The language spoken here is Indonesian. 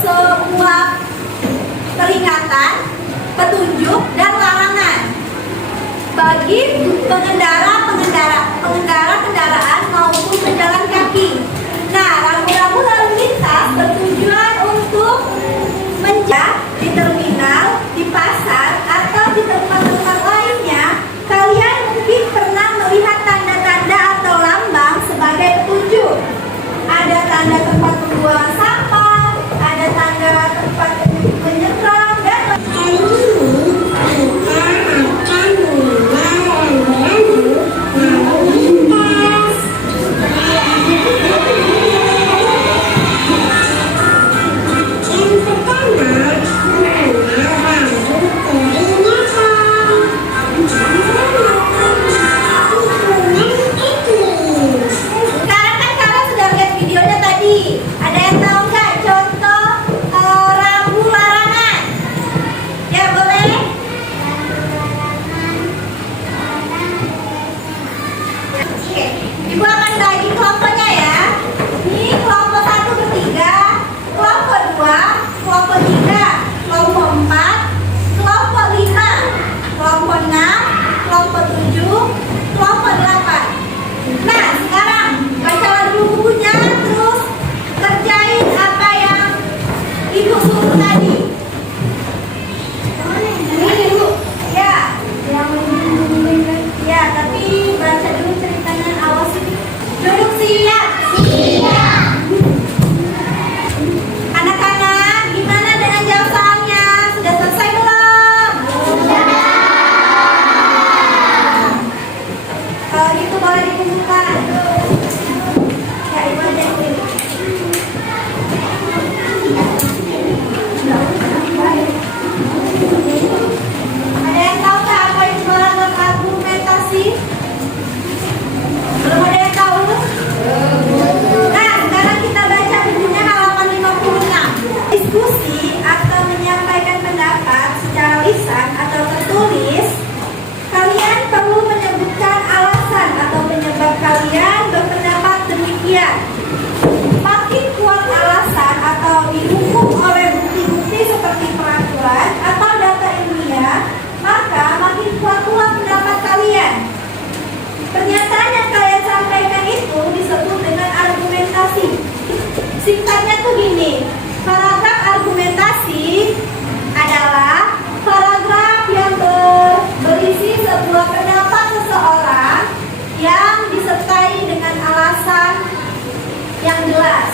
sebuah peringatan, petunjuk, dan larangan bagi pengendara kendaraan maupun pejalan kaki. Nah, rambu-rambu lalu lintas bertujuan untuk menjaga di terminal, di pasar, atau di tempat-tempat lainnya. Kalian mungkin pernah melihat tanda-tanda atau lambang sebagai petunjuk. Ada tanda tempat pembuangan sampah, ada tanda tempat menyeberang, dan Kali ini kita akan mengenal rambu-rambu lalu lintas. Yang pertama, mengenal rambu peringatan. Instrumen iklim. sekarang kan kalian sudah lihat videonya tadi. Ada yang tahu nggak contoh rambu larangan? Ya boleh. Oke, Ibu akan bagi kelompoknya ya. Ini kelompok 1 bertiga, kelompok 2, kelompok 3, kelompok 4, kelompok 5, kelompok 6, kelompok 7, kelompok 8. Nah, sekarang bacalah dulu bukunya, terus kerjain apa yang Ibu suruh tadi. Ini dulu. Ya. Ya, tapi baca dulu ceritanya, awas ini. Duduk siap. Anak-anak, gimana dengan jawab soalnya? Sudah selesai belum? Kalau gitu boleh dikumpulkan. Ya, Ibu aja ini. Ada yang tahu nggak apa itu paragraf argumentasi? Belum ada yang tahu? Nah, sekarang kita baca bukunya halaman 56. Diskusi atau menyampaikan pendapat secara lisan atau tertulis, kalian perlu menyebutkan alasan atau penyebab kalian berpendapat demikian. Makin kuat alasan atau didukung oleh bukti-bukti seperti peraturan atau data ilmiah, maka makin kuat pula pendapat kalian. Pernyataan yang kalian sampaikan itu disebut dengan argumentasi. Singkatnya tuh gini, paragraf argumentasi adalah paragraf yang berisi sebuah pendapat seseorang yang disertai dengan alasan yang jelas.